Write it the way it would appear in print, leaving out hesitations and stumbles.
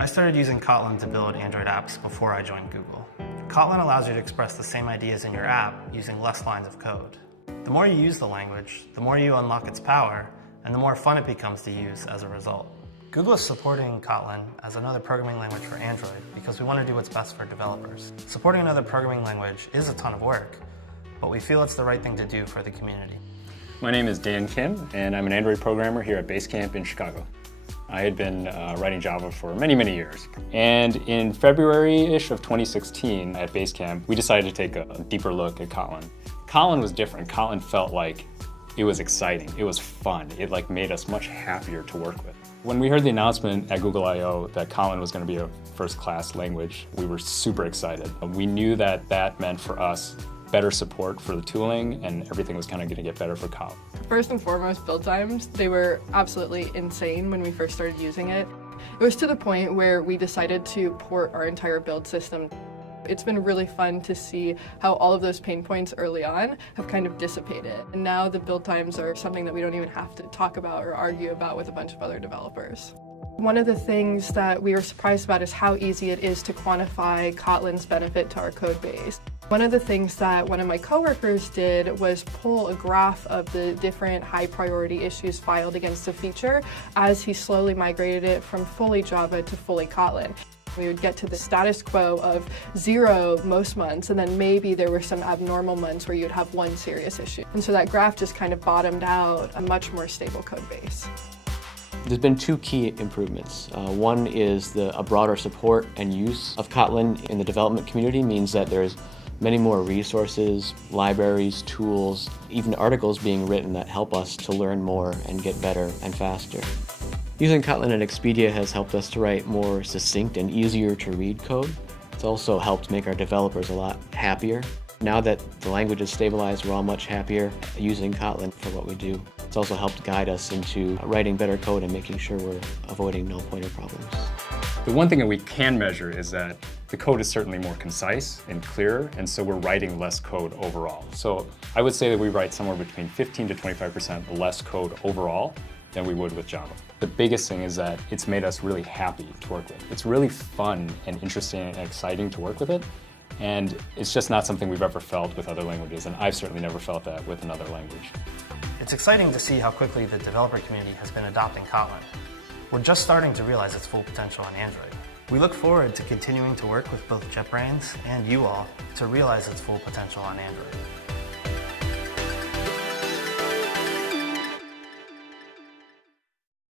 I started using Kotlin to build Android apps before I joined Google. Kotlin allows you to express the same ideas in your app using less lines of code. The more you use the language, the more you unlock its power, and the more fun it becomes to use as a result. Google is supporting Kotlin as another programming language for Android because we want to do what's best for developers. Supporting another programming language is a ton of work, but we feel it's the right thing to do for the community. My name is Dan Kim, and I'm an Android programmer here at Basecamp in Chicago. I had been writing Java for many, many years. And in February-ish of 2016 at Basecamp, we decided to take a deeper look at Kotlin. Kotlin was different. Kotlin felt like it was exciting. It was fun. It made us much happier to work with. When we heard the announcement at Google I/O that Kotlin was going to be a first-class language, we were super excited. We knew that that meant for us better support for the tooling, and everything was kind of going to get better for Kotlin. First and foremost, build times. They were absolutely insane when we first started using it. It was to the point where we decided to port our entire build system. It's been really fun to see how all of those pain points early on have kind of dissipated. And now the build times are something that we don't even have to talk about or argue about with a bunch of other developers. One of the things that we were surprised about is how easy it is to quantify Kotlin's benefit to our code base. One of the things that one of my coworkers did was pull a graph of the different high priority issues filed against a feature as he slowly migrated it from fully Java to fully Kotlin. We would get to the status quo of 0 most months, and then maybe there were some abnormal months where you'd have one serious issue. And so that graph just kind of bottomed out a much more stable code base. There's been two key improvements. One is a broader support and use of Kotlin in the development community means that there's many more resources, libraries, tools, even articles being written that help us to learn more and get better and faster. Using Kotlin at Expedia has helped us to write more succinct and easier to read code. It's also helped make our developers a lot happier. Now that the language is stabilized, we're all much happier using Kotlin for what we do. It's also helped guide us into writing better code and making sure we're avoiding null pointer problems. The one thing that we can measure is that the code is certainly more concise and clearer, and so we're writing less code overall. So I would say that we write somewhere between 15 to 25% less code overall than we would with Java. The biggest thing is that it's made us really happy to work with. It's really fun and interesting and exciting to work with it, and it's just not something we've ever felt with other languages, and I've certainly never felt that with another language. It's exciting to see how quickly the developer community has been adopting Kotlin. We're just starting to realize its full potential on Android. We look forward to continuing to work with both JetBrains and you all to realize its full potential on Android.